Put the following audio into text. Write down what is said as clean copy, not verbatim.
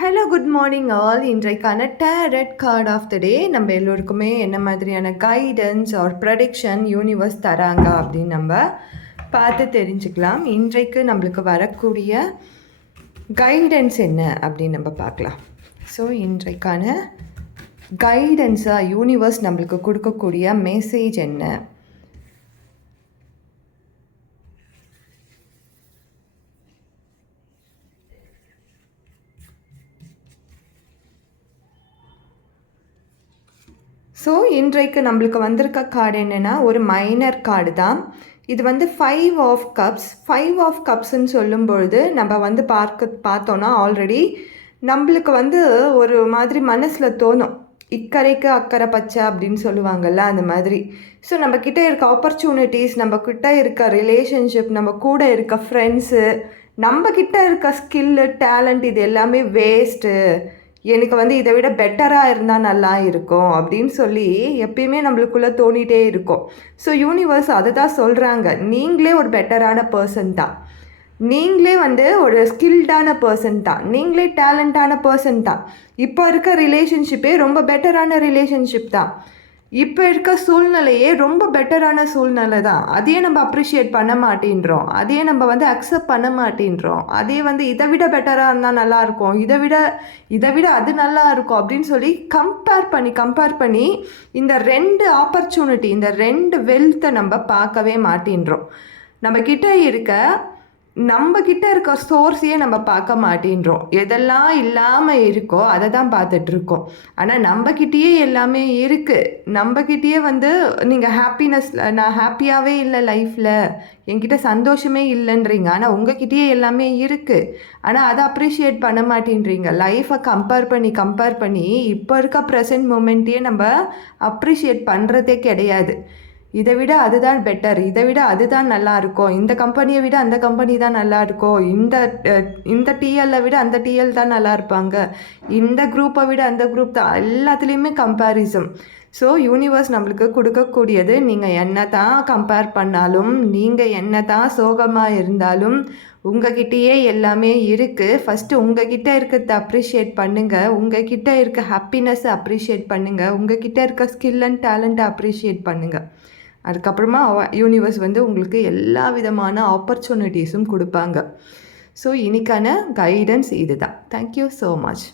Hello good morning all. இன்றைக்கான tarot card of the டே நம்ம எல்லோருக்குமே என்ன மாதிரியான கைடன்ஸ் ஆர் ப்ரடிக்ஷன் யூனிவர்ஸ் தராங்க அப்படின்னு நம்ம பார்த்து தெரிஞ்சுக்கலாம். இன்றைக்கு நம்மளுக்கு வரக்கூடிய கைடன்ஸ் என்ன அப்படின்னு நம்ம பார்க்கலாம். ஸோ இன்றைக்கான கைடன்ஸாக யூனிவர்ஸ் நம்மளுக்கு கொடுக்கக்கூடிய மெசேஜ் என்ன? ஸோ இன்றைக்கு நம்மளுக்கு வந்திருக்க கார்டு என்னென்னா ஒரு மைனர் கார்டு தான். இது வந்து 5 ஆஃப் கப்ஸ். 5 ஆஃப் கப்ஸ்ன்னு சொல்லும் பொழுது நம்ம வந்து பார்த்தோன்னா ஆல்ரெடி நம்மளுக்கு வந்து ஒரு மாதிரி மனசில் தோணும், இக்கரைக்கு அக்கறை பச்சை அப்படின்னு சொல்லுவாங்கள்ல, அந்த மாதிரி. ஸோ நம்மக்கிட்ட இருக்க ஆப்பர்ச்சுனிட்டிஸ், நம்மக்கிட்ட இருக்க ரிலேஷன்ஷிப், நம்ம கூட இருக்க ஃப்ரெண்ட்ஸு, நம்மக்கிட்ட இருக்க ஸ்கில்லு, டேலண்ட், இது எல்லாமே வேஸ்ட்டு, எனக்கு வந்து இதை விட பெட்டராக இருந்தால் நல்லா இருக்கும் அப்படின்னு சொல்லி எப்பயுமே நம்மளுக்குள்ளே தோணிகிட்டே இருக்கும். ஸோ யூனிவர்ஸ் அதை தான் சொல்கிறாங்க, நீங்களே ஒரு பெட்டரான பர்சன் தான், நீங்களே வந்து ஒரு ஸ்கில்டான பர்சன் தான், நீங்களே டேலண்டான பர்சன் தான். இப்போ இருக்க ரிலேஷன்ஷிப்பே ரொம்ப பெட்டரான ரிலேஷன்ஷிப் தான். இப்போ இருக்க சூழ்நிலையே ரொம்ப பெட்டரான சூழ்நிலை தான். அதையே நம்ம அப்ரிஷியேட் பண்ண மாட்டேன்றோம், அதையே நம்ம வந்து அக்செப்ட் பண்ண மாட்டேன்றோம். அதே வந்து இதை விட பெட்டராக இருந்தால் நல்லாயிருக்கும், இதை விட அது நல்லா இருக்கும் அப்படின்னு சொல்லி கம்பேர் பண்ணி இந்த 2 ஆப்பர்ச்சுனிட்டி, இந்த 2 வெல்த்தை நம்ம பார்க்கவே மாட்டேன்றோம். நம்ம கிட்ட இருக்க சோர்ஸையே நம்ம பார்க்க மாட்டேன்றோம். எதெல்லாம் இல்லாமல் இருக்கோ அதை தான் பார்த்துட்ருக்கோம். ஆனால் நம்மக்கிட்டேயே எல்லாமே இருக்குது. நம்மக்கிட்டேயே வந்து நீங்கள் நான் ஹாப்பியாகவே இல்லை லைஃப்பில், என்கிட்ட சந்தோஷமே இல்லைன்றீங்க. ஆனால் உங்ககிட்டயே எல்லாமே இருக்குது. ஆனால் அதை அப்ரிஷியேட் பண்ண மாட்டேன்றீங்க. லைஃப்பை கம்பேர் பண்ணி இப்போ இருக்க ப்ரெசன்ட் மூமெண்ட்டையே நம்ம அப்ரிஷியேட் பண்ணுறதே கிடையாது. இதை விட அதுதான் பெட்டர், இதை விட அதுதான் நல்லாயிருக்கும், இந்த கம்பெனியை விட அந்த கம்பெனி தான் நல்லாயிருக்கும், இந்த டிஎல்லை விட அந்த டிஎல் தான் நல்லா இருப்பாங்க, இந்த குரூப்பை விட அந்த குரூப் தான், எல்லாத்துலேயுமே கம்பேரிசம். ஸோ யூனிவர்ஸ் நம்மளுக்கு கொடுக்கக்கூடியது, நீங்கள் என்ன தான் கம்பேர் பண்ணாலும், நீங்கள் என்ன தான் சோகமாக இருந்தாலும் உங்ககிட்டயே எல்லாமே இருக்குது. ஃபஸ்ட்டு உங்ககிட்ட இருக்கிறத அப்ரிஷியேட் பண்ணுங்கள், உங்ககிட்ட இருக்க ஹாப்பினஸ்ஸை அப்ரிஷியேட் பண்ணுங்கள், உங்ககிட்ட இருக்க ஸ்கில் அண்ட் டேலண்ட்டை அப்ரிஷியேட் பண்ணுங்கள். அதுக்கப்புறமா யூனிவர்ஸ் வந்து உங்களுக்கு எல்லா விதமான ஆப்பர்ச்சுனிட்டிஸும் கொடுப்பாங்க. ஸோ இன்றைக்கான கைடன்ஸ் இது தான். Thank you so much.